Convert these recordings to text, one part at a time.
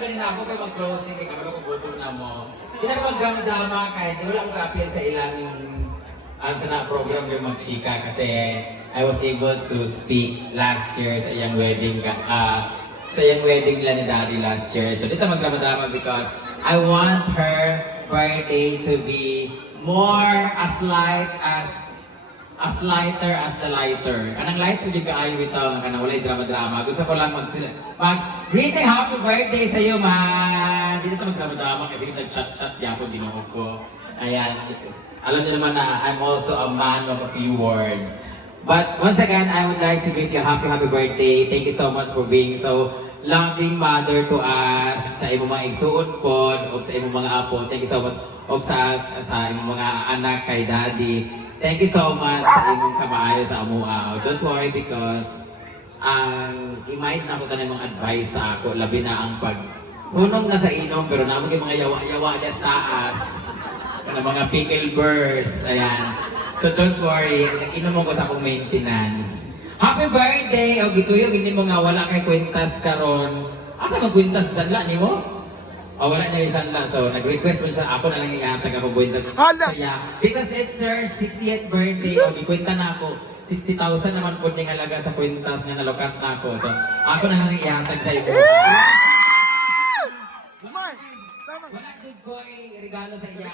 kanina ako kayo mag-closing kay kami kapag na mo. Hindi na mag-drama kahit di wala ko ka-appeal sa ilang sa program yung mag-chika kasi I was able to speak last year sa iyang wedding sa iyang wedding lang ni Daddy last year. So dito mag-drama because I want her birthday to be more as lighter as the lighter. Kanang lighter yung kaayo bitaw nga kanang walay drama-drama. Gusto ko lang greeting happy birthday sa iyo, man. Dito mag-drama-drama kasi nag-chat-chat yapon dinuog ko. Ayan, alam niyo naman na I'm also a man of a few words. But once again, I would like to greet you happy birthday. Thank you so much for being so loving mother to us, sa imong mga igsuon pod o sa imong mga apo. Thank you so much o sa imong mga anak kay Daddy. Thank you so much sa imong kamaayo sa amuaw. Don't worry because i-mind na ko tanay mga advice sa ako, labi na ang hunong na sa inom pero namang yung mga yawa-yawa niya sa taas. Kana mga pickle burst, ayan. So don't worry, nag-inom ko sa akong maintenance. Happy birthday! O gituyog, hindi mo nga wala kay kwintas karon. Asa mag-kwintas sa sanla ni mo? O wala niya yung sanla, so nag-request mo siya, ako na lang iatag ako kwintas. Hala! So yeah, because it's her 60th birthday, o gikwenta na ako. 60,000 naman po ning halaga sa kwintas nga nalukat na ako. So ako na lang iatag sa iyo. Wala good ko regalo sa iya.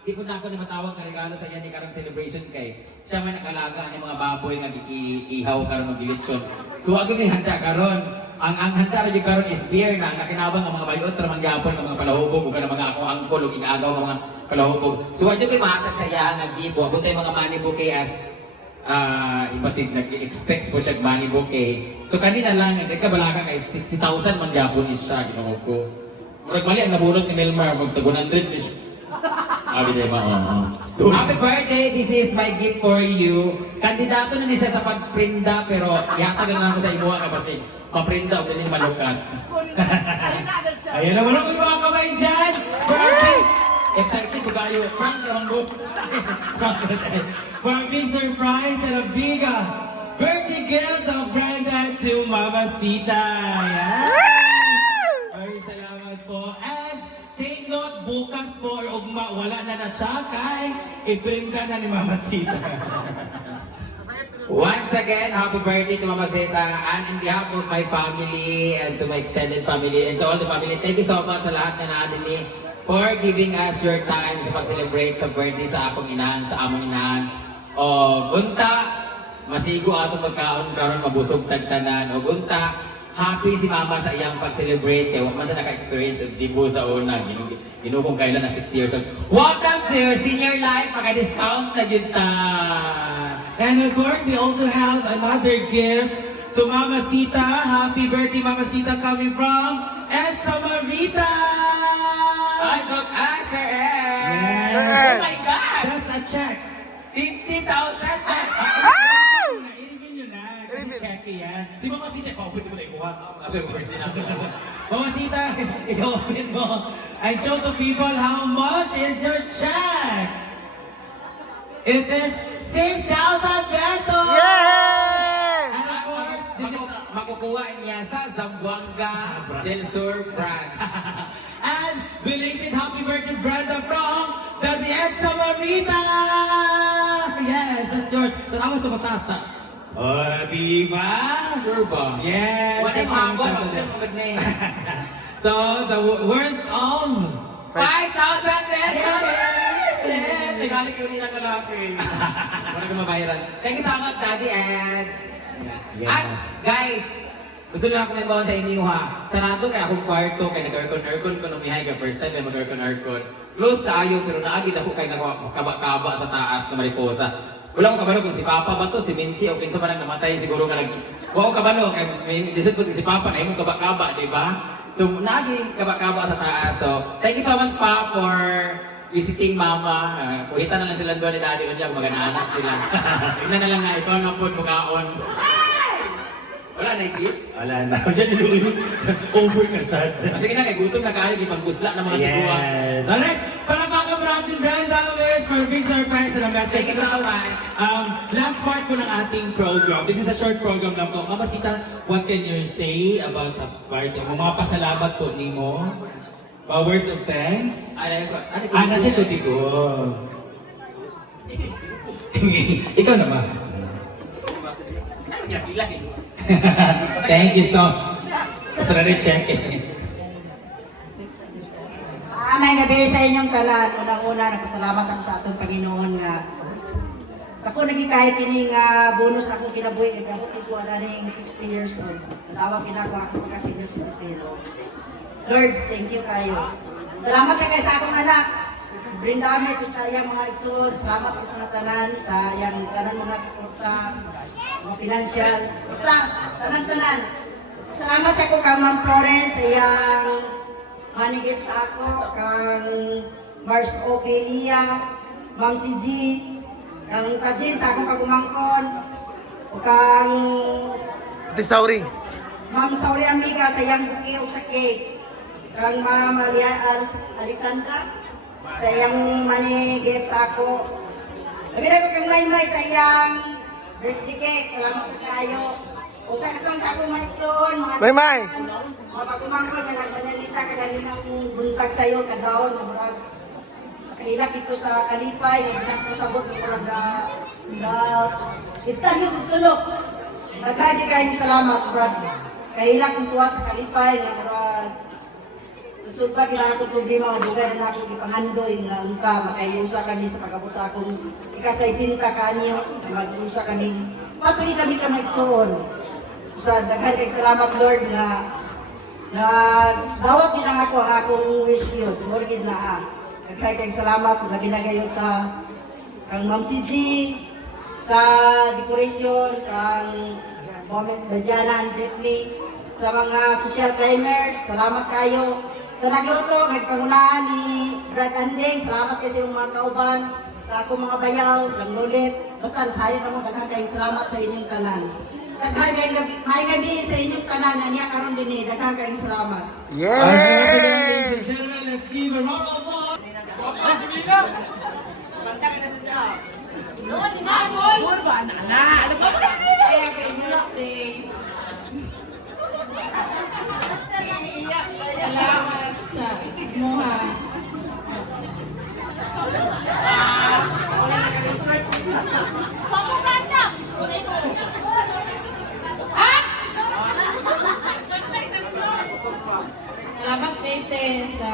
Di ko na ako na matawag na regalo sa iya ni karang celebration kay siya man nag-alaga ng mga baboy nga ihaw karon magilitsyon. So ako ni handa karon. Ang handa ra gyud karon is beer na nakinabang ang mga bayot ra mangyapon ng mga palahubog ug kanang mga ako angkol ug igagaw ng mga palahubog. So adyo kay mahatag sa iya nga gibo abot tay mga money bouquet as ipasid nag-expect po siya money bouquet. So kanina lang ka balaka kay 60,000 man gyapon is siya ginoo ko. Murag mali ang nabulot ni Melmar, magtag 100 is... Abi tayo Happy birthday! This is my gift for you. Kandidato na niya sa pagprinda, pero ihatag na ako sa imuha ka kasi maprinda o ganyan malukan. Ayan na wala ko yung mga kamay dyan! Birthday! Excited ko kayo. Prank naman ko. For a big surprise and a big birthday gift of Brenda to Mama Sita. Yeah! Salamat po. And take note, bukas po or ugma, wala na siya kay iprinda na ni Mama Sita. Once again, happy birthday to Mama Sita and in behalf of my family and to my extended family and to all the family, thank you so much sa lahat na naadini for giving us your time sa pag-celebrate sa birthday sa akong inahan, sa among inahan. O gunta, masigo atong magkaon karon mabusog tagtanan. O gunta, happy si Mama sa iyang pag-celebrate kaya wala siya naka-experience of dibo sa una. Ginugong kailan na 60 years old. Welcome to your senior life! Maka-discount na yun ta! And of course, we also have another gift to Mama Sita. Happy birthday, Mama Sita, coming from Edsa Marita! Ay, Doc, Sir Ed! Yes. Sir Ed! Oh my God! That's a check. 50,000! Ilibin nyo na. Kasi check yan. Si Mama Sita, pa-open mo na ikuha. Happy birthday na ako. Mama Sita, i-open mo. I show to people how much is your check. It is 6,000 pesos! Yay! And of course, this is... Makukuha niya sa Zamboanga del Sur branch. And belated happy birthday, Brenda, from Daddy Edsa Marita! Yes, that's yours. Tanawa sa masasa. Oh, di ba? Sure ba? Yes. Wala yung hambol, ako siya mong name. So, the worth of... 5,000 pesos! Yay! Nagalik ko nila kalaki. Wala ko mabayaran. Thank you so much, Daddy Ed. Yeah. At guys, gusto nyo ako may bawa sa inyo ha. Sarado kaya akong kwarto, kaya nag-aircon ko numihay ka first time, kaya mag-aircon. Close sa ayo, pero naagid ako kaya nakakaba sa taas na mariposa. Wala ko kabalo kung si Papa ba to, si Minchi, o pinsa pa nang namatay siguro ka nag... Wala ko kabalo, kaya may disod ko si Papa, na yung kaba-kaba, di ba? So, naagid kaba-kaba sa taas. So, thank you so much pa for visiting Mama. Kuhita na lang sila doon ni Daddy Unya, magana-anak sila. Tignan na lang nga, ikaw na po, mukaon. Wala na i-keep? Wala na. Diyan iluwi. Over ka sad. Sige na, kay gutom na kayo, ipanggusla ng mga tiguan. Yes. Alright. Palakpakan mo natin Brenda with for big surprise na message. Thank you so much. Last part po ng ating program. This is a short program lang po. Mamasita, what can you say about sa part? Mga pasalamat po ni mo? Words of thanks? Ana siya to tigo. Ikaw naman. Thank you so much. Gusto na rin-check eh. May gabi sa inyong tanan. Unang-una, nagpasalamat ako sa atong Panginoon nga. Ako naging kahit kini nga bonus ako kinabuhi. Nagkabuti ko na rin 60 years old. Tawag ginagawa ako pagka senior citizen. Lord, thank you kayo. Salamat sa kayo sa akong anak. Brindamit sa iyang mga iksod. Salamat kayo sa mga tanan. Sa iyang tanan mga suporta. Mga financial. Basta, tanan-tanan. Salamat sa ako kang Ma'am Florence sa iyang money gift sa ako. Kang Mars Ophelia. Ma'am si G. Kang Tajin sa akong pagumangkon. O kang Tisauri. Ma'am Sauri Amiga sa iyang buki o sa cake. Kang Ma'am Alexandra sa iyang money gift sa ako. Nabira ko kang Maymay sa iyang birthday cake. Salamat sa kayo. O sa katong sa akong maison, mga Maymay! mga pagumangkon na nagpanalita kagalingang buntag sa iyo, kadaon, na murag kahilak ito sa kalipay, nagbilang ko sabot ni murag na sitag yung tutulog. Naghagi kayo salamat, Brad. Kahilak kong tuwa sa kalipay, na murag resulta kailangan ko problema ng lugar na akong ipangandoy na unta, makaiusa kami sa pag-abot sa akong ikasaysinta kanyos, mag-iusa kami, patuloy kami ka maigsoon. Sa daghan kay salamat Lord na dawat din ang ako ang akong wish yun, morgid na daghan kay salamat na binagayon sa kang Ma'am CG, sa decoration, kang Moment Bajana and Britney, sa mga social climbers, salamat kayo. Sa nagluto, nagpangunahan ni Brad Anding, salamat kayo sa inyong mga kauban, sa akong mga bayaw, lang ulit. Basta sayo na mo, daghan kayong salamat sa inyong tanan. Daghan kayong gabi, may gabi sa inyong tanan, na niya karon din eh, daghan kayong salamat. Ladies and gentlemen, let's give a round of applause. Salamat sa muha. Salamat Tete sa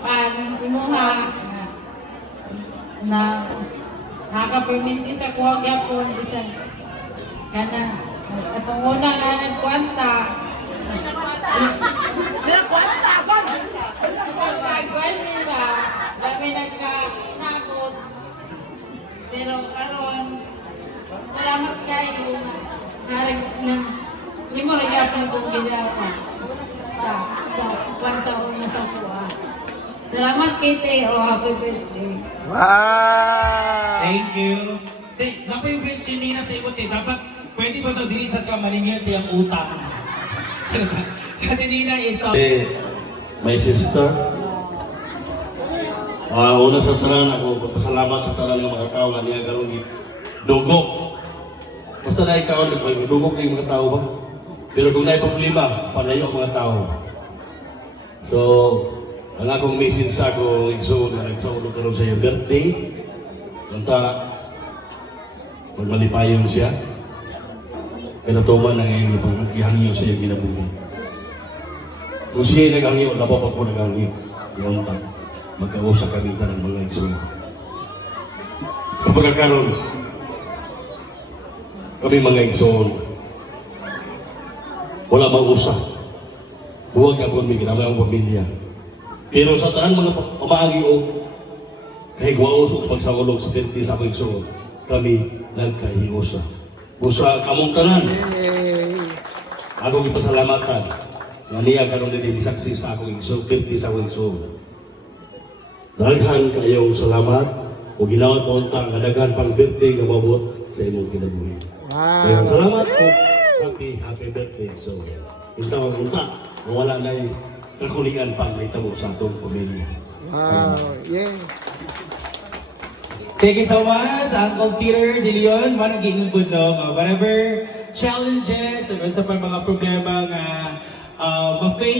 panimuha na nakaperminti sa kuwag yapon bisan kana atong una nga nagkwanta. Nagkwanta nila, dami nagkanakot. Pero karon salamat kayo na hindi mo rin yapon kung ginawa sa kwansa una sa kuwa. Salamat kay Teo, happy birthday. Wow! Thank you. Naku yung question nina sa ibot eh. Dapat, pwede ba ito dinisat ka maningil sa iyang utang? Sa nina is... My sister. Una sa tanan ako, pasalamat sa tanan ng mga tao nga niya karon dugok. Basta na ikaw, dugok na yung mga tao ba? Pero kung na problema, panayo ang mga tao. So, ang akong message sa ako, igsoon na nagsaulog karon sa iyong birthday. Kanta, magmalipayon siya. Pinatuman na ngayon ipag-ihangyo sa iyong kinabuhi. Kung siya naghangyo, labap ako naghangyo. Yung magkausap kami ka ng mga igsoon. Sa pagkakaroon, kami mga igsoon, wala bang usap. Huwag nga po may ginamay ang pamilya. Pero sa tanan mga pamaagi o kahigwaos o pagsaulog sa tinti sa mga igsoon, kami nagkahiusa. Usa kamong tanan. Akong ipasalamatan. Nga niya karon din saksi sa akong igsoon, tinti sa akong igsoon. Daghan kayong salamat o ginawat mo ang daghan pang birthday nga mabot sa imong kinabuhi. Wow! Kaya salamat po happy birthday. So, yung tawag-unta, wala na yung kakulian pang may tabo sa atong pamilya. Wow, yeah. Thank you so much, Uncle Peter De Leon. Managing good no, whatever challenges, sa mga problema nga ma-face